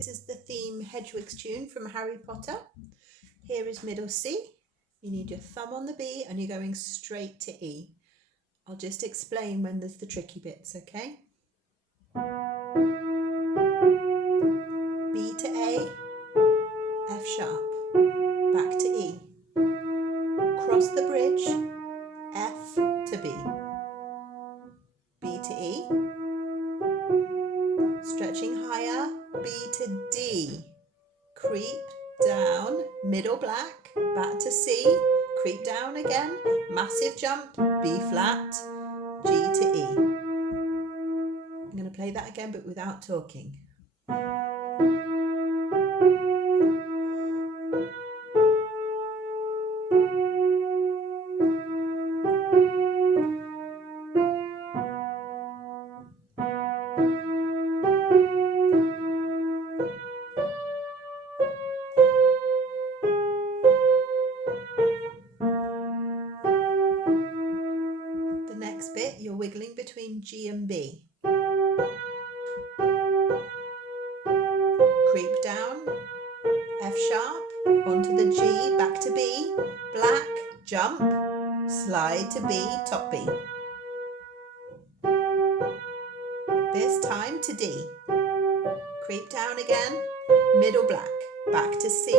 This is the theme Hedwig's tune from Harry Potter. Here is middle C. You need your thumb on the B and you're going straight to E. I'll just explain when there's the tricky bits, okay? B to A, F sharp, back to E. Cross the bridge, F to B. B to E. Stretching higher, B to D. Creep down, middle black, back to C. Creep down again, massive jump, B flat, G to E. I'm going to play that again but without talking. The next bit, you're wiggling between G and B. Creep down, F sharp, onto the G, back to B, black, jump, slide to B, top B. This time to D. Creep down again, middle black, back to C,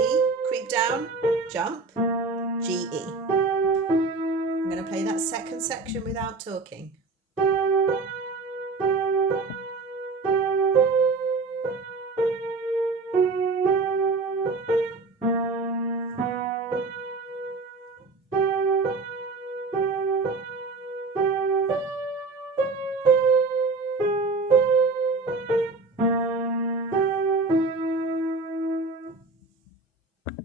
creep down, jump, G, E. I'm going to play that second section without talking.